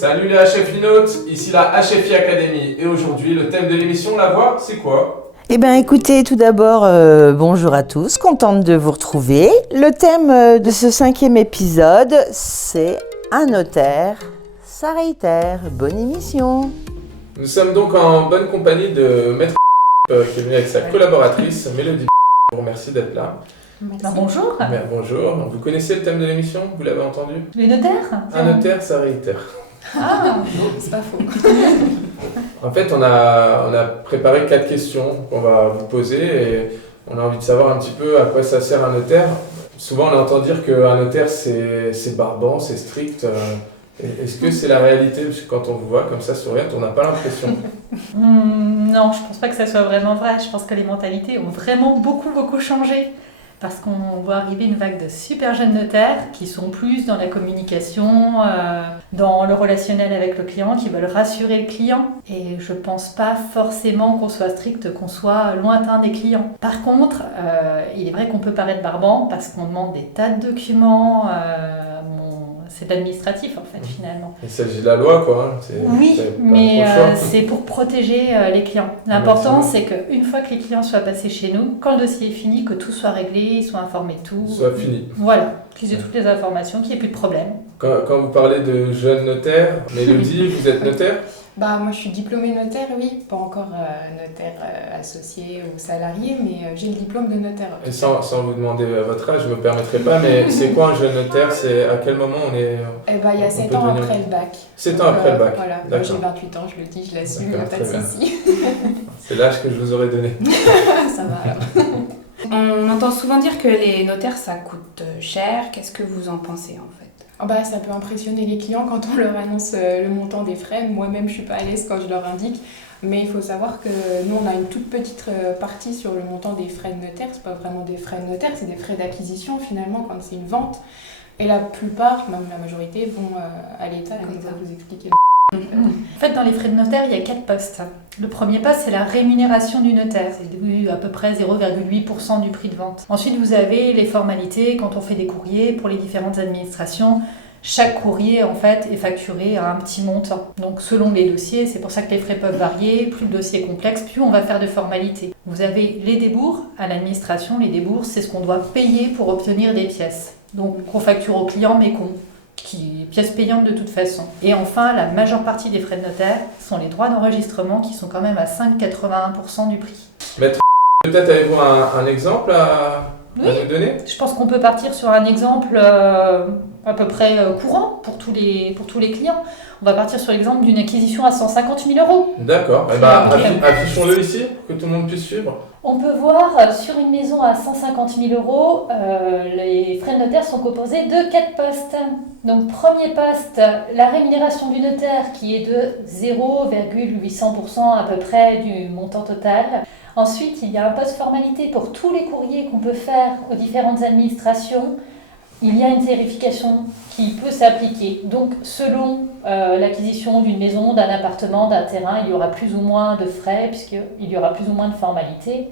Salut les HFinautes, ici la HFI Academy et aujourd'hui le thème de l'émission La Voix, c'est quoi? Eh bien écoutez, tout d'abord, bonjour à tous, contente de vous retrouver. Le thème de ce 5e épisode, c'est un notaire, ça réitère. Bonne émission. Nous sommes donc en bonne compagnie de Maître qui est venu avec sa collaboratrice Mélodie. Je vous remercie d'être là. Bonjour. Bonjour, vous connaissez le thème de l'émission? Vous l'avez entendu? Les notaires? Un notaire, ça réitère. Ah, c'est pas faux. En fait, on a préparé 4 questions qu'on va vous poser et on a envie de savoir un petit peu à quoi ça sert un notaire. Souvent, on entend dire qu'un notaire, c'est barbant, c'est strict. Est-ce que c'est la réalité? Parce que quand on vous voit comme ça souriante, on n'a pas l'impression. Non, je pense pas que ça soit vraiment vrai. Je pense que les mentalités ont vraiment beaucoup changé. Parce qu'on voit arriver une vague de super jeunes notaires qui sont plus dans la communication, dans le relationnel avec le client, qui veulent rassurer le client. Et je pense pas forcément qu'on soit strict, qu'on soit lointain des clients. Par contre, il est vrai qu'on peut paraître barbant parce qu'on demande des tas de documents. C'est administratif en fait finalement. Il s'agit de la loi quoi. Oui, mais c'est pour protéger les clients. L'important c'est qu'une fois que les clients soient passés chez nous, quand le dossier est fini, que tout soit réglé, ils soient informés de tout. Soit fini. Voilà, qu'ils aient toutes les informations, qu'il n'y ait plus de problème. Quand vous parlez de jeunes notaires, Mélodie, vous êtes notaire? Moi je suis diplômée notaire, oui, pas encore notaire associé ou salarié, mais j'ai le diplôme de notaire. Et sans vous demander votre âge, je ne me permettrai pas, mais c'est quoi un jeune notaire? C'est à quel moment on est... il y a 7 ans après le bac. 7 ans après le bac. Voilà, moi, j'ai 28 ans, je le dis, je l'assume, il n'y a pas de souci. C'est l'âge que je vous aurais donné. Ça va alors. On entend souvent dire que les notaires ça coûte cher, qu'est-ce que vous en pensez en fait? Ça peut impressionner les clients quand on leur annonce le montant des frais. Moi-même, je suis pas à l'aise quand je leur indique. Mais il faut savoir que nous, on a une toute petite partie sur le montant des frais de notaire. C'est pas vraiment des frais de notaire, c'est des frais d'acquisition finalement quand c'est une vente. Et la plupart, même la majorité, vont à l'État, comme ça vous expliquez. En fait, dans les frais de notaire, il y a 4 postes. Le premier poste, c'est la rémunération du notaire. C'est à peu près 0,8% du prix de vente. Ensuite, vous avez les formalités quand on fait des courriers pour les différentes administrations. Chaque courrier, en fait, est facturé à un petit montant. Donc, selon les dossiers, c'est pour ça que les frais peuvent varier. Plus le dossier est complexe, plus on va faire de formalités. Vous avez les débours à l'administration. Les débours, c'est ce qu'on doit payer pour obtenir des pièces. Donc, qu'on facture au client, mais qui est pièce payante de toute façon. Et enfin, la majeure partie des frais de notaire sont les droits d'enregistrement qui sont quand même à 5,81% du prix. Maître, peut-être avez-vous un exemple à nous donner? Je pense qu'on peut partir sur un exemple à peu près courant pour tous les clients. On va partir sur l'exemple d'une acquisition à 150 000 €. D'accord. Affichons-le ici pour que tout le monde puisse suivre. On peut voir sur une maison à 150 000 €, les frais de notaire sont composés de 4 postes. Donc premier poste, la rémunération du notaire qui est de 0,800% à peu près du montant total. Ensuite, il y a un poste formalité pour tous les courriers qu'on peut faire aux différentes administrations. Il y a une tarification qui peut s'appliquer. Donc, selon l'acquisition d'une maison, d'un appartement, d'un terrain, il y aura plus ou moins de frais puisqu'il y aura plus ou moins de formalités.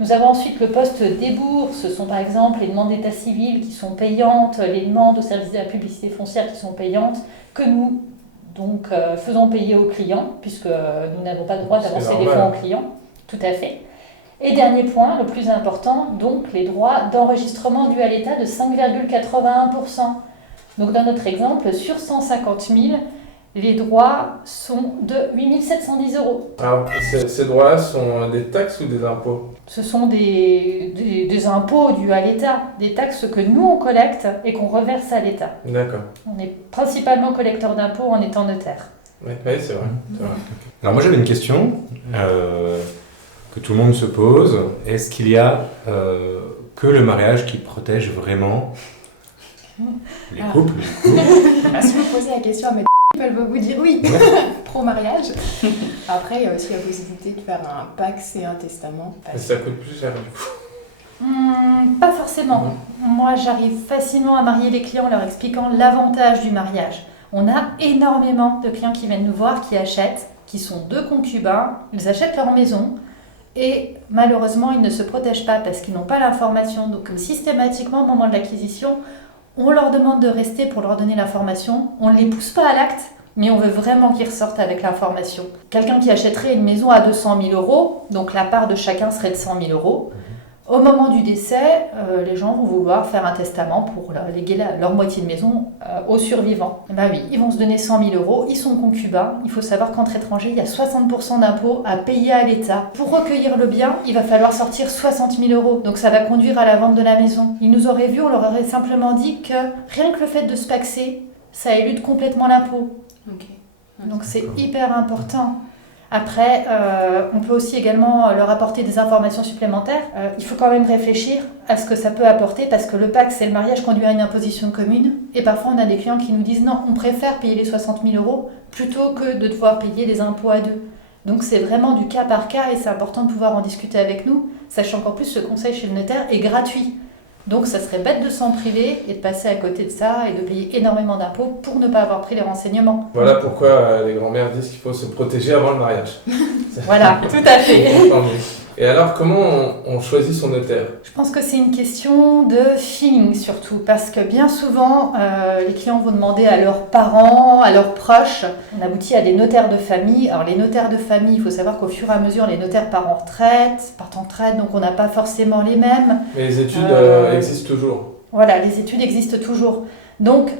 Nous avons ensuite le poste débours. Ce sont par exemple les demandes d'état civil qui sont payantes, les demandes au service de la publicité foncière qui sont payantes, que nous donc, faisons payer aux clients puisque nous n'avons pas le droit d'avancer des fonds aux clients. Tout à fait. Et dernier point, le plus important, donc les droits d'enregistrement dus à l'État de 5,81%. Donc dans notre exemple, sur 150 000, les droits sont de 8 710 €. Alors, ces droits sont des taxes ou des impôts? Ce sont des impôts dus à l'État, des taxes que nous on collecte et qu'on reverse à l'État. D'accord. On est principalement collecteur d'impôts en étant notaire. Oui, c'est vrai. Alors moi j'avais une question que tout le monde se pose. Est-ce qu'il y a que le mariage qui protège vraiment les couples? Si vous posez la question à mes elle va vous dire oui, pro-mariage. Après, il y a aussi la possibilité de faire un pax et un testament. Ça coûte plus cher du coup? Pas forcément. Moi, j'arrive facilement à marier les clients en leur expliquant l'avantage du mariage. On a énormément de clients qui viennent nous voir, qui achètent, qui sont 2 concubins, ils achètent leur maison et malheureusement, ils ne se protègent pas parce qu'ils n'ont pas l'information. Donc systématiquement, au moment de l'acquisition, on leur demande de rester pour leur donner l'information. On ne les pousse pas à l'acte, mais on veut vraiment qu'ils ressortent avec l'information. Quelqu'un qui achèterait une maison à 200 000 euros, donc la part de chacun serait de 100 000 euros. Au moment du décès, les gens vont vouloir faire un testament pour léguer leur moitié de maison aux survivants. Ben oui, ils vont se donner 100 000 euros, ils sont concubins. Il faut savoir qu'entre étrangers, il y a 60% d'impôts à payer à l'État. Pour recueillir le bien, il va falloir sortir 60 000 euros. Donc ça va conduire à la vente de la maison. Ils nous auraient vus, on leur aurait simplement dit que rien que le fait de se paxer, ça élude complètement l'impôt. Ok. Donc c'est hyper important. Après, on peut aussi également leur apporter des informations supplémentaires. Il faut quand même réfléchir à ce que ça peut apporter parce que le PACS et le mariage conduit à une imposition commune. Et parfois, on a des clients qui nous disent non, on préfère payer les 60 000 euros plutôt que de devoir payer les impôts à deux. Donc c'est vraiment du cas par cas et c'est important de pouvoir en discuter avec nous, sachant qu'en plus, ce conseil chez le notaire est gratuit. Donc ça serait bête de s'en priver et de passer à côté de ça et de payer énormément d'impôts pour ne pas avoir pris les renseignements. Voilà pourquoi les grands-mères disent qu'il faut se protéger avant le mariage. Voilà, tout à fait. Et alors, comment on choisit son notaire? Je pense que c'est une question de feeling surtout, parce que bien souvent, les clients vont demander à leurs parents, à leurs proches. On aboutit à des notaires de famille. Alors les notaires de famille, il faut savoir qu'au fur et à mesure, les notaires partent en retraite, donc on n'a pas forcément les mêmes. Mais les études existent toujours. Voilà, les études existent toujours. Donc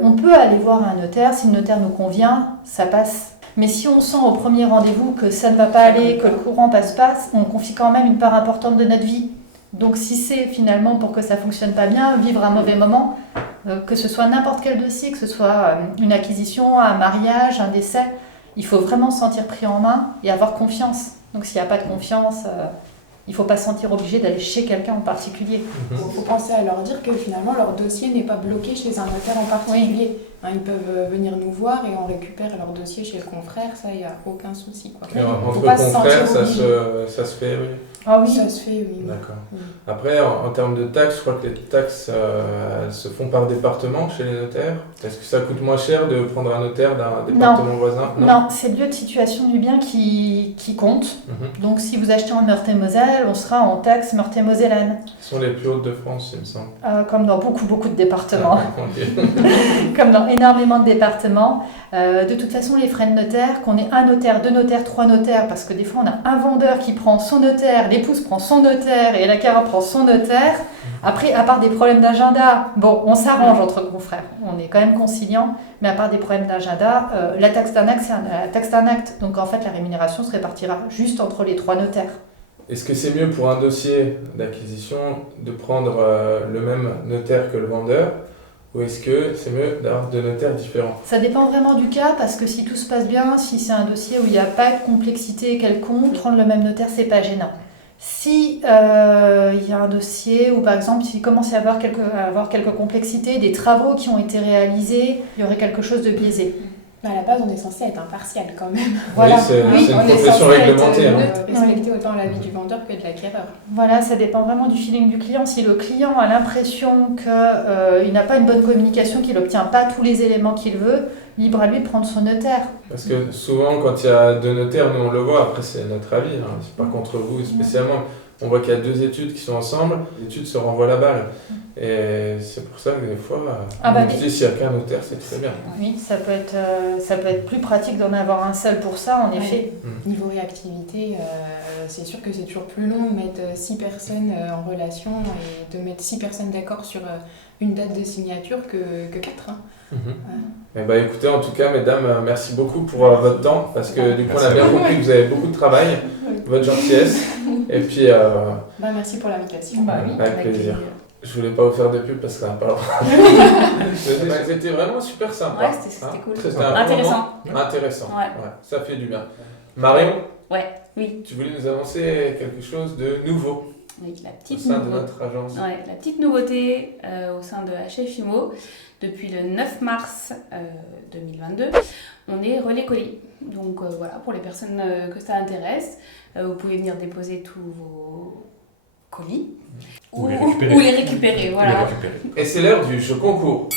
on peut aller voir un notaire, si le notaire nous convient, ça passe. Mais si on sent au premier rendez-vous que ça ne va pas aller, que le courant passe pas, on confie quand même une part importante de notre vie. Donc si c'est finalement pour que ça fonctionne pas bien, vivre un mauvais moment, que ce soit n'importe quel dossier, que ce soit une acquisition, un mariage, un décès, il faut vraiment se sentir pris en main et avoir confiance. Donc s'il n'y a pas de confiance, il ne faut pas se sentir obligé d'aller chez quelqu'un en particulier. Il faut penser à leur dire que finalement leur dossier n'est pas bloqué chez un notaire en particulier. Hein, ils peuvent venir nous voir et on récupère leur dossier chez le confrère, ça, il n'y a aucun souci. Quoi. Entre confrères, ça se fait, oui. Ah oui, ça se fait, oui. D'accord. Oui. Après, en termes de taxes, je crois que les taxes elles se font par département chez les notaires. Est-ce que ça coûte moins cher de prendre un notaire d'un département voisin? Non, c'est le lieu de situation du bien qui compte. Donc si vous achetez en Meurthe-et-Moselle, on sera en taxe Meurthe-et-Mosellane. Ce sont les plus hautes de France, il me semble. Comme dans beaucoup de départements. Ok. Comme dans énormément de départements. De toute façon, les frais de notaire, qu'on ait un notaire, deux notaires, trois notaires, parce que des fois on a un vendeur qui prend son notaire, l'épouse prend son notaire et la cara prend son notaire. Après, à part des problèmes d'agenda, bon, on s'arrange entre confrères, on est quand même conciliant, mais à part des problèmes d'agenda, la taxe d'un acte, c'est la taxe d'un acte. Donc en fait, la rémunération se répartira juste entre les trois notaires. Est-ce que c'est mieux pour un dossier d'acquisition de prendre le même notaire que le vendeur? Ou est-ce que c'est mieux d'avoir deux notaires différents? Ça dépend vraiment du cas, parce que si tout se passe bien, si c'est un dossier où il n'y a pas de complexité quelconque, prendre le même notaire, c'est pas gênant. Si il y a un dossier où, par exemple, s'il commence à avoir quelques complexités, des travaux qui ont été réalisés, il y aurait quelque chose de biaisé. Mais à la base, on est censé être impartial quand même. Voilà. Oui, c'est Oui, une on est profession censé réglementée. être hein. neutre, respecter autant l'avis du vendeur que de l'acquéreur. Voilà, ça dépend vraiment du feeling du client. Si le client a l'impression qu'il n'a pas une bonne communication, qu'il n'obtient pas tous les éléments qu'il veut, libre à lui de prendre son notaire. Parce que souvent, quand il y a deux notaires, nous on le voit, après c'est notre avis, hein, c'est pas contre vous spécialement. On voit qu'il y a deux études qui sont ensemble, les études se renvoient la balle. Et c'est pour ça que des fois, on se dit s'il n'y a qu'un notaire, c'est très bien. Oui, ça peut être plus pratique d'en avoir un seul pour ça, en effet. Niveau réactivité, c'est sûr que c'est toujours plus long de mettre 6 personnes en relation et de mettre 6 personnes d'accord sur une date de signature que 4. Hein. Eh ben, écoutez, en tout cas, mesdames, merci beaucoup pour votre temps, parce que du coup, on a bien compris que vous avez beaucoup de travail, votre gentillesse, et puis... merci pour l'invitation. Bah oui, avec plaisir. Je voulais pas vous faire de pub parce que ça n'a pas le droit. C'était vraiment super sympa. Ouais, c'était cool. C'était un Intéressant. Intéressant. Ouais. Ouais, ça fait du bien. Marion, Oui. tu voulais nous annoncer quelque chose de nouveau Oui, la au petite sein de nouveauté. notre agence. Ouais, la petite nouveauté au sein de HF IMO, depuis le 9 mars 2022, on est relais colis. Donc voilà, pour les personnes que ça intéresse, vous pouvez venir déposer tous vos colis Ou les récupérer. Voilà. Et c'est l'heure du jeu concours.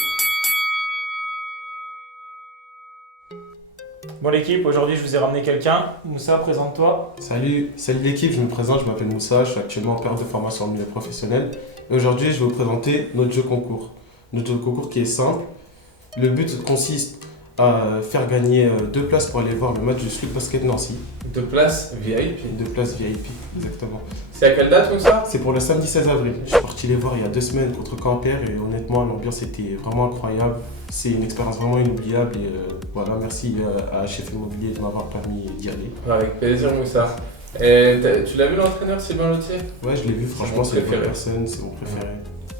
Bon l'équipe, aujourd'hui je vous ai ramené quelqu'un. Moussa, présente-toi. Salut l'équipe, je me présente, je m'appelle Moussa, je suis actuellement père de formation en milieu professionnel. Et aujourd'hui, je vais vous présenter notre jeu concours. Notre jeu concours qui est simple. Le but consiste à faire gagner 2 places pour aller voir le match du Sloot Basket Nancy. 2 places VIP. 2 places VIP, exactement. C'est à quelle date tout ça? C'est pour le samedi 16 avril. Je suis parti les voir il y a 2 semaines contre Quimper et honnêtement l'ambiance était vraiment incroyable. C'est une expérience vraiment inoubliable et voilà, merci à HF Immobilier de m'avoir permis d'y aller. Avec plaisir Moussa. Et tu l'as vu l'entraîneur Sylvain Lautier? Ouais, je l'ai vu, franchement c'est une bonne personne, c'est mon préféré.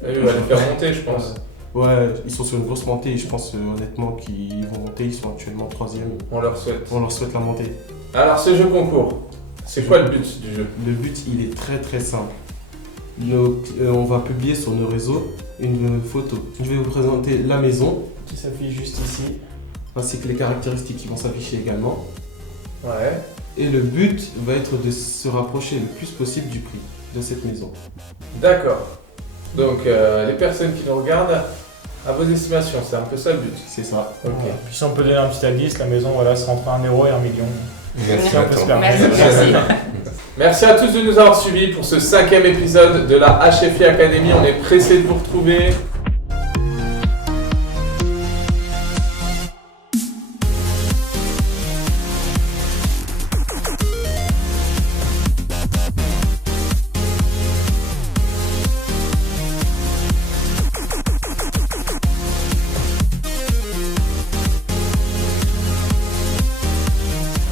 Il va les faire monter je pense. Ouais, ils sont sur une grosse montée et je pense honnêtement qu'ils vont monter, ils sont actuellement 3e. On leur souhaite. On leur souhaite la montée. Alors ce jeu concours, c'est quoi le but du jeu? Le but il est très très simple. On va publier sur nos réseaux une photo. Je vais vous présenter la maison. Qui s'affiche juste ici. Ainsi que les caractéristiques qui vont s'afficher également. Ouais. Et le but va être de se rapprocher le plus possible du prix de cette maison. D'accord. Donc les personnes qui nous regardent, à vos estimations, c'est un peu ça le but. C'est ça. Ok. Voilà. Puis si on peut donner un petit indice, la maison voilà, sera entre 1 euro et 1 million. Merci, Si on peut se permettre. Merci. Merci à tous de nous avoir suivis pour ce 5e épisode de la HFI Academy. On est pressé de vous retrouver.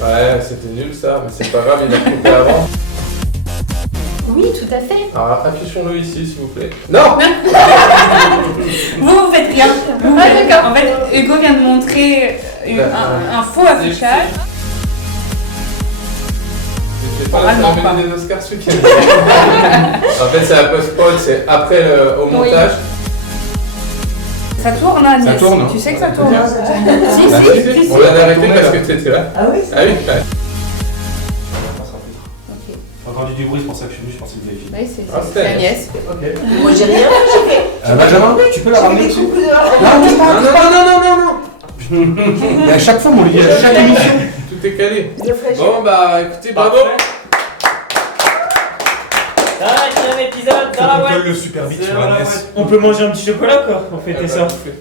Ouais, c'était nul ça, mais c'est pas grave, il a coupé avant. Oui, tout à fait. Alors affichons-le ici s'il vous plaît. Non. Vous faites rien. D'accord. En fait, Hugo vient de montrer un faux affichage. Je vais pas la Normalement cérémonie des Oscars ce week-end. En fait c'est la post-prod, c'est après au montage. Ça tourne, Agnès. Ça tourne, hein. Tu sais que ça tourne. Bah, Si. On l'a arrêté parce que tu étais là. Ah oui, Ah oui, ouais. J'ai entendu du bruit, c'est pour ça que je suis venu, je pensais que vous Oui, c'est Ah, c'était Agnès. moi j'ai rien. Benjamin, tu peux la ramener dessus? Non. Et à chaque fois, on lui dit à chaque émission. Tout est calé. Bon bah écoutez, bravo. Dans la 5e épisode, dans la boîte. le super vite C'est sur dans la Agnès. boîte. On peut manger un petit chocolat quoi pour fêter ça. Parfait.